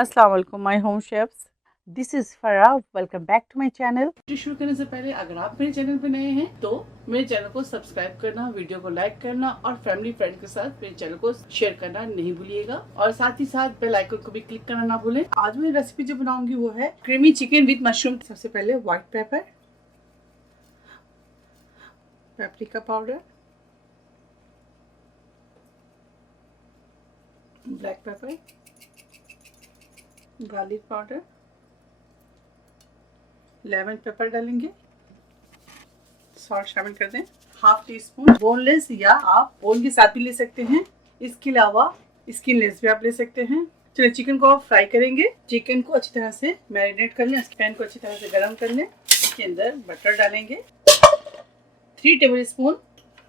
अस्सलाम वालेकुम my home chefs, this is Farah. Welcome back to my channel. शुरू करने से पहले अगर आप मेरे चैनल पे नए हैं तो मेरे चैनल को सब्सक्राइब करना, वीडियो को लाइक करना और फैमिली फ्रेंड के साथ मेरे चैनल को शेयर करना नहीं भूलिएगा और साथ ही साथ बेल आइकन को भी क्लिक करना ना भूलें। आज मैं रेसिपी जो बनाऊंगी वो है क्रीमी चिकन विद मशरूम। सबसे पहले white paper, paprika powder, black pepper, garlic powder, lemon pepper डालेंगे, सॉल्ट शामिल कर दें, हाफ टी स्पून। बोनलेस या आप बोन के साथ भी ले सकते हैं, इसके अलावा स्किनलेस भी आप ले सकते हैं। चलिए चिकन को आप फ्राई करेंगे। चिकन को अच्छी तरह से मैरिनेट कर लें, पैन को अच्छी तरह से गर्म कर लें। इसके अंदर बटर डालेंगे, 3 टेबल स्पून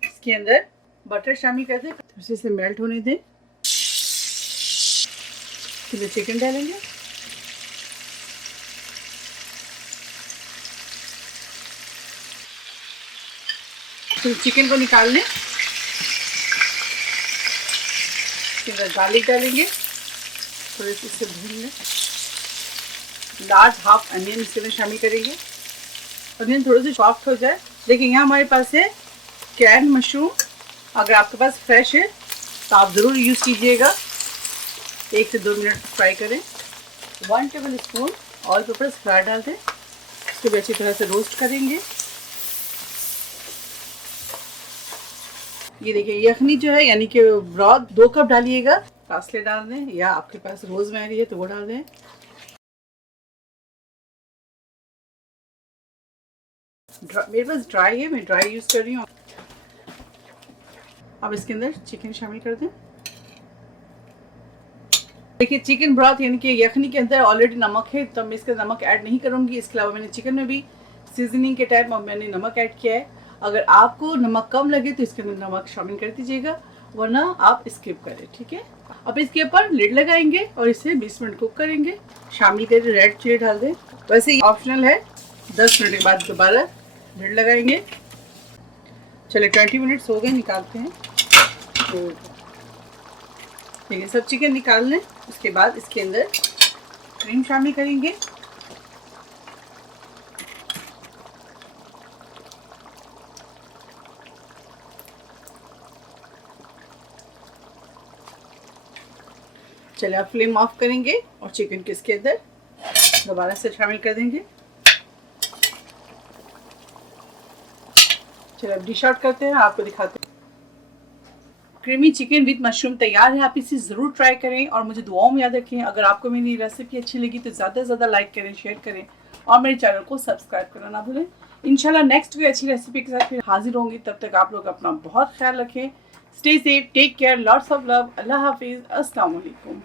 इसके अंदर बटर शामिल कर दें, उसे से मेल्ट होने दें। चलिए चिकन डालेंगे, फिर चिकन को निकाल लें। इसके अंदर गार्लिक डालेंगे, थोड़े से इसे भून लें। लार्ज हाफ अनियन इसके अंदर शामिल करेंगे। अनियन थोड़े से सॉफ्ट हो जाए। देखिए यहाँ हमारे पास है कैन मशरूम, अगर आपके पास फ्रेश है तो आप ज़रूर यूज़ कीजिएगा। 1 से 2 मिनट फ्राई करें। 1 table spoon all papers fry डाल दें, इसको भी अच्छी तरह से रोस्ट करेंगे। ये देखिए यखनी जो है यानी कि ब्रॉथ 2 कप डालिएगा। पार्सले डाल दें या आपके पास रोजमेरी है तो वो डाल दें। मेरे पास ड्राई है, मैं ड्राई यूज कर रही हूँ। अब इसके अंदर चिकन शामिल कर दें। देखिए चिकन ब्रॉथ यानी कि यखनी के अंदर ऑलरेडी नमक है, तो मैं इसका नमक ऐड नहीं करूँगी। इसके अलावा मैंने चिकन में भी सीजनिंग के टाइम मैंने नमक ऐड किया है। अगर आपको नमक कम लगे तो इसके अंदर नमक शामिल कर दीजिएगा, वरना आप स्किप करें, ठीक है। अब इसके ऊपर लिड लगाएंगे और इसे 20 मिनट कुक करेंगे। शामिल करें रेड चिली डाल दें, वैसे ही ऑप्शनल है। 10 मिनट के बाद दोबारा लिड लगाएंगे। चलिए 20 मिनट्स हो गए, निकालते हैं। तो ठीक है, सब चिकन निकाल लें। उसके बाद इसके अंदर क्रीम शामिल करेंगे। चलिए आप फ्लेम ऑफ करेंगे और चिकन को इसके अंदर दोबारा से शामिल कर देंगे। चलिए अब डिश आउट करते हैं, आपको दिखाते हैं। क्रीमी चिकन विद मशरूम तैयार है। आप इसे ज़रूर ट्राई करें और मुझे दुआओं में याद रखें। अगर आपको मेरी रेसिपी अच्छी लगी तो ज़्यादा से ज़्यादा लाइक करें, शेयर करें और मेरे चैनल को सब्सक्राइब करना ना भूलें। इंशाल्लाह नेक्स्ट कोई अच्छी रेसिपी के साथ फिर हाजिर होंगी। तब तक आप लोग अपना बहुत ख्याल रखें। Stay safe, take care, lots of love. अल्लाह हाफिज़, अस्सलाम वालेकुम।